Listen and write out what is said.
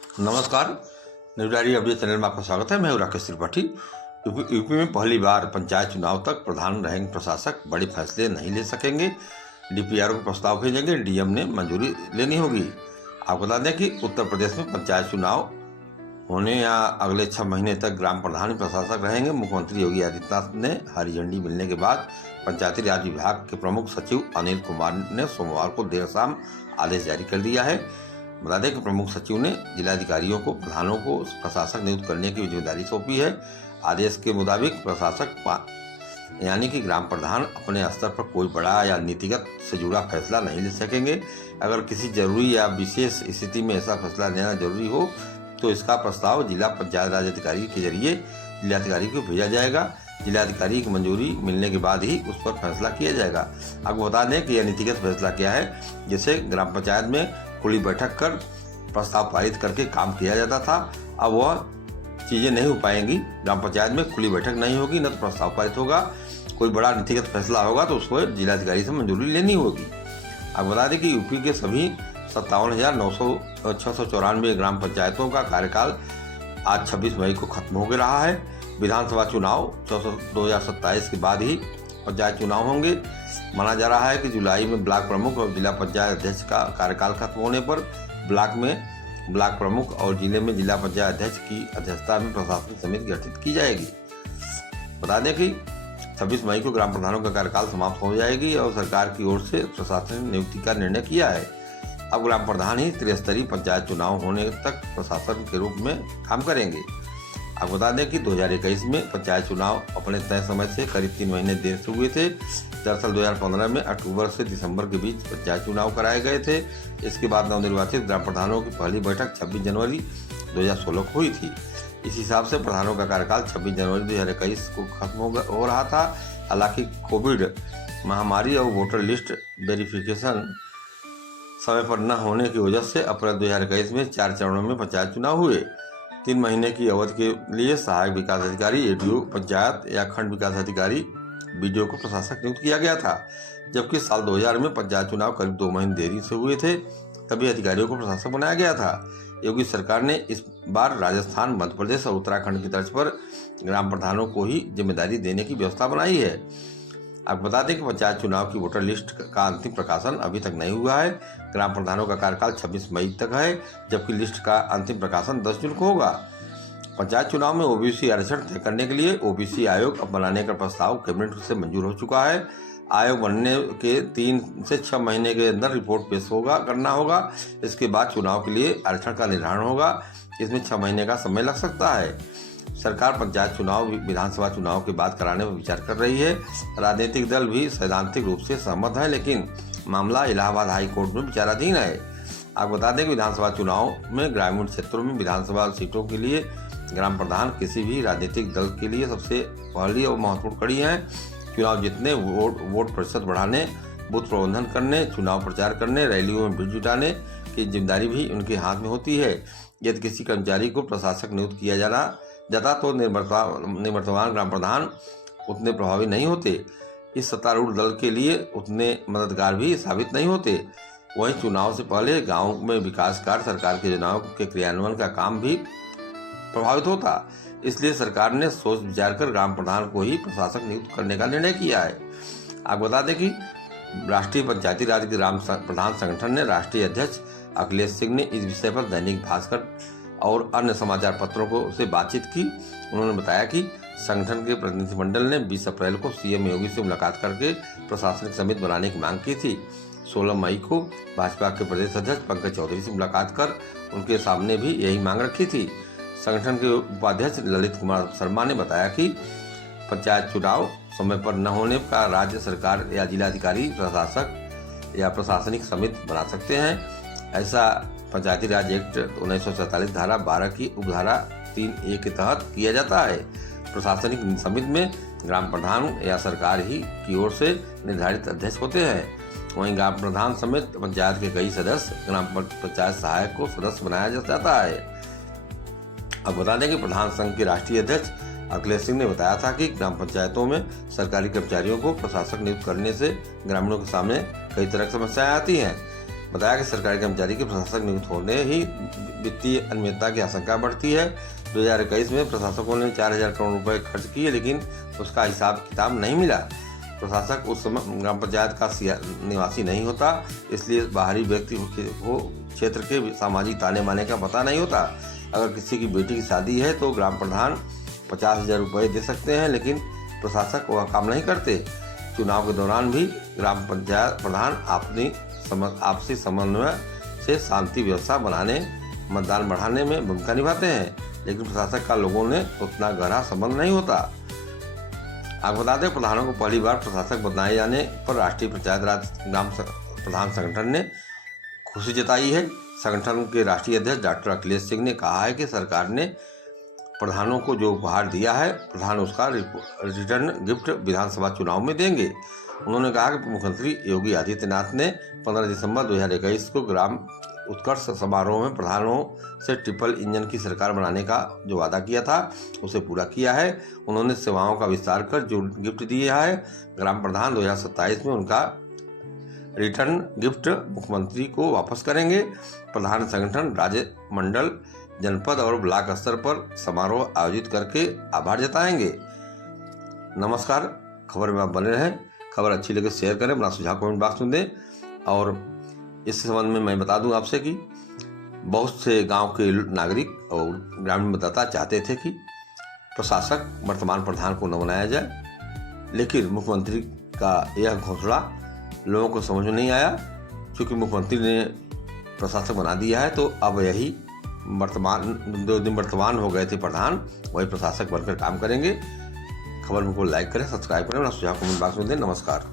नमस्कार। News diary update channel में आपका स्वागत है। मैं हूं राकेश त्रिपाठी। यूपी में पहली बार पंचायत चुनाव तक प्रधान रहेंगे प्रशासक, बड़े फैसले नहीं ले सकेंगे। डीपीआर को प्रस्ताव भेजेंगे, डीएम ने मंजूरी लेनी होगी। आपको बता दें कि उत्तर प्रदेश में पंचायत चुनाव होने या अगले 6 महीने तक ग्राम प्रधान प्रशासक रहेंगे। मुख्यमंत्री योगी आदित्यनाथ ने हरी झंडी मिलने के बाद पंचायती राज विभाग के प्रमुख सचिव अनिल कुमार ने सोमवार को देर शाम आदेश जारी कर दिया है। बता दें कि प्रमुख सचिव ने जिलाधिकारियों को प्रधानों को प्रशासक नियुक्त करने की जिम्मेदारी सौंपी है। आदेश के मुताबिक प्रशासक यानी कि ग्राम प्रधान अपने स्तर पर कोई बड़ा या नीतिगत से जुड़ा फैसला नहीं ले सकेंगे। अगर किसी जरूरी या विशेष स्थिति में ऐसा फैसला लेना जरूरी हो तो इसका प्रस्ताव जिला पंचायत राज अधिकारी के जरिए जिलाधिकारी को भेजा जाएगा। जिलाधिकारी की मंजूरी मिलने के बाद ही उस पर फैसला किया जाएगा। आपको बता दें कि यह नीतिगत फैसला क्या है। जैसे ग्राम पंचायत में खुली बैठक कर प्रस्ताव पारित करके काम किया जाता था, अब वह चीज़ें नहीं हो पाएंगी। ग्राम पंचायत में खुली बैठक नहीं होगी, न तो प्रस्ताव पारित होगा। कोई बड़ा नीतिगत फैसला होगा तो उसको जिलाधिकारी से मंजूरी लेनी होगी। अब बता दें कि यूपी के सभी 57,694 ग्राम पंचायतों का कार्यकाल आज 26 मई को खत्म हो रहा है। विधानसभा चुनाव 2027 के बाद ही पंचायत चुनाव होंगे। माना जा रहा है कि जुलाई में ब्लॉक प्रमुख और जिला पंचायत अध्यक्ष का कार्यकाल खत्म होने पर ब्लॉक में ब्लॉक प्रमुख और जिले में जिला पंचायत अध्यक्ष की अध्यक्षता में प्रशासनिक समिति गठित की जाएगी। बता दें कि 26 मई को ग्राम प्रधानों का कार्यकाल समाप्त हो जाएगी और सरकार की ओर से प्रशासनिक नियुक्ति का निर्णय किया है। अब ग्राम प्रधान ही त्रिस्तरीय पंचायत चुनाव होने तक प्रशासन के रूप में काम करेंगे। आपको बता दें कि 2021 में पंचायत चुनाव अपने तय समय से करीब 3 महीने देर से हुए थे। दरअसल 2015 में अक्टूबर से दिसंबर के बीच पंचायत चुनाव कराए गए थे। इसके बाद नवनिर्वाचित ग्राम प्रधानों की पहली बैठक 26 जनवरी 2016 को हुई थी। इस हिसाब से प्रधानों का कार्यकाल 26 जनवरी 2021 को खत्म हो रहा था। हालांकि कोविड महामारी और वोटर लिस्ट वेरिफिकेशन समय पर न होने की वजह से अप्रैल 2021 में 4 चरणों में पंचायत चुनाव हुए। 3 महीने की अवधि के लिए सहायक विकास अधिकारी, एडीओ पंचायत या खंड विकास अधिकारी, बीडीओ को प्रशासक नियुक्त किया गया था। जबकि साल 2000 में पंचायत चुनाव करीब 2 महीने देरी से हुए थे, तभी अधिकारियों को प्रशासक बनाया गया था। योगी सरकार ने इस बार राजस्थान, मध्य प्रदेश और उत्तराखंड की तर्ज पर ग्राम प्रधानों को ही जिम्मेदारी देने की व्यवस्था बनाई है। आपको बता दें कि पंचायत चुनाव की वोटर लिस्ट का अंतिम प्रकाशन अभी तक नहीं हुआ है। ग्राम प्रधानों का कार्यकाल 26 मई तक है, जबकि लिस्ट का अंतिम प्रकाशन 10 जून को होगा। पंचायत चुनाव में ओबीसी आरक्षण तय करने के लिए ओबीसी आयोग बनाने का प्रस्ताव कैबिनेट से मंजूर हो चुका है। आयोग बनने के 3 से 6 महीने के अंदर रिपोर्ट पेश करना होगा। इसके बाद चुनाव के लिए आरक्षण का निर्धारण होगा। इसमें 6 महीने का समय लग सकता है। सरकार पंचायत चुनाव विधानसभा चुनाव के बाद कराने पर विचार कर रही है। राजनीतिक दल भी सैद्धांतिक रूप से सहमत है, लेकिन मामला इलाहाबाद हाई कोर्ट में विचाराधीन है। आपको बता दें कि विधानसभा चुनाव में ग्रामीण क्षेत्रों में विधानसभा सीटों के लिए ग्राम प्रधान किसी भी राजनीतिक दल के लिए सबसे पहली और महत्वपूर्ण कड़ी है। चुनाव जीतने, वोट प्रतिशत बढ़ाने, बूथ प्रबंधन करने, चुनाव प्रचार करने, रैलियों में भीड़ जुटाने की जिम्मेदारी भी उनके हाथ में होती है। यदि किसी कर्मचारी को प्रशासक नियुक्त किया जाता तो निवर्तमान ग्राम प्रधान उतने प्रभावी नहीं होते, इस सत्तारूढ़ दल के लिए उतने मददगार भी साबित नहीं होते। वहीं चुनाव से पहले गांव में विकास कार्य, सरकार के चुनाव के क्रियान्वयन का काम भी प्रभावित होता। इसलिए सरकार ने सोच विचार कर ग्राम प्रधान को ही प्रशासक नियुक्त करने का निर्णय किया है। आपको बता दें कि राष्ट्रीय पंचायती राज ग्राम प्रधान संगठन ने राष्ट्रीय अध्यक्ष अखिलेश सिंह ने इस विषय पर दैनिक भास्कर और अन्य समाचार पत्रों से बातचीत की। उन्होंने बताया कि संगठन के प्रतिनिधिमंडल ने 20 अप्रैल को सीएम योगी से मुलाकात करके प्रशासनिक समिति बनाने की मांग की थी। 16 मई को भाजपा के प्रदेश अध्यक्ष पंकज चौधरी से मुलाकात कर उनके सामने भी यही मांग रखी थी। संगठन के उपाध्यक्ष ललित कुमार शर्मा ने बताया कि पंचायत चुनाव समय पर न होने का राज्य सरकार या जिलाधिकारी प्रशासक या प्रशासनिक समिति बना सकते हैं। ऐसा पंचायती राज एक्ट 1947 धारा 12 की उपधारा 3A के तहत किया जाता है। प्रशासनिक समिति में ग्राम प्रधान या सरकार ही की ओर से निर्धारित अध्यक्ष होते हैं। वहीं ग्राम प्रधान समेत पंचायत के कई सदस्य ग्राम पंचायत सहायक को सदस्य बनाया जाता है। अब बता दें कि प्रधान संघ के राष्ट्रीय अध्यक्ष अखिलेश सिंह ने बताया था कि ग्राम पंचायतों में सरकारी कर्मचारियों को प्रशासक नियुक्त करने से ग्रामीणों के सामने कई तरह की समस्याएं आती हैं। बताया कि सरकारी कर्मचारी के प्रशासक नियुक्त होने ही वित्तीय अनियमितता की आशंका बढ़ती है। 2021 में प्रशासकों ने 4000 करोड़ रुपए खर्च किए, लेकिन उसका हिसाब किताब नहीं मिला। प्रशासक उस समय ग्राम पंचायत का निवासी नहीं होता, इसलिए बाहरी व्यक्ति को क्षेत्र के सामाजिक ताने माने का पता नहीं होता। अगर किसी की बेटी की शादी है तो ग्राम प्रधान 50,000 रुपये दे सकते हैं, लेकिन प्रशासक वह काम नहीं करते। चुनाव के दौरान भी ग्राम पंचायत प्रधान आपसी समन्वय से शांति व्यवस्था बनाने, मतदान बढ़ाने में भूमिका निभाते हैं, लेकिन प्रशासक का लोगों ने उतना गहरा संबंध नहीं होता। आपको बता दें, प्रधानों को पहली बार प्रशासक बनाए जाने पर राष्ट्रीय पंचायत राज ग्राम प्रधान संगठन ने खुशी जताई है। संगठन के राष्ट्रीय अध्यक्ष डॉक्टर अखिलेश सिंह ने कहा है कि सरकार ने प्रधानों को जो उपहार दिया है, प्रधान उसका रिटर्न गिफ्ट विधानसभा चुनाव में देंगे। उन्होंने कहा कि मुख्यमंत्री योगी आदित्यनाथ ने 15 दिसंबर 2021 को ग्राम उत्कर्ष समारोह में प्रधानों से ट्रिपल इंजन की सरकार बनाने का जो वादा किया था उसे पूरा किया है। उन्होंने सेवाओं का विस्तार कर जो गिफ्ट दिया है, ग्राम प्रधान 2027 में उनका रिटर्न गिफ्ट मुख्यमंत्री को वापस करेंगे। प्रधान संगठन राज्य, मंडल, जनपद और ब्लॉक स्तर पर समारोह आयोजित करके आभार जताएंगे। नमस्कार, खबर में आप बने रहें। खबर अच्छी लगे शेयर करें, अपना सुझाव कमेंट बॉक्स में दें। और इस संबंध में मैं बता दूं आपसे कि बहुत से गांव के नागरिक और ग्रामीण मतदाता चाहते थे कि प्रशासक वर्तमान प्रधान को न बनाया जाए, लेकिन मुख्यमंत्री का यह घोषणा लोगों को समझ में नहीं आया। क्योंकि मुख्यमंत्री ने प्रशासक बना दिया है, तो अब यही वर्तमान हो गए थे प्रधान, वही प्रशासक बनकर काम करेंगे। खबर को लाइक करें, सब्सक्राइब करें, अपना सुझाव कमेंट बॉक्स में दें। नमस्कार।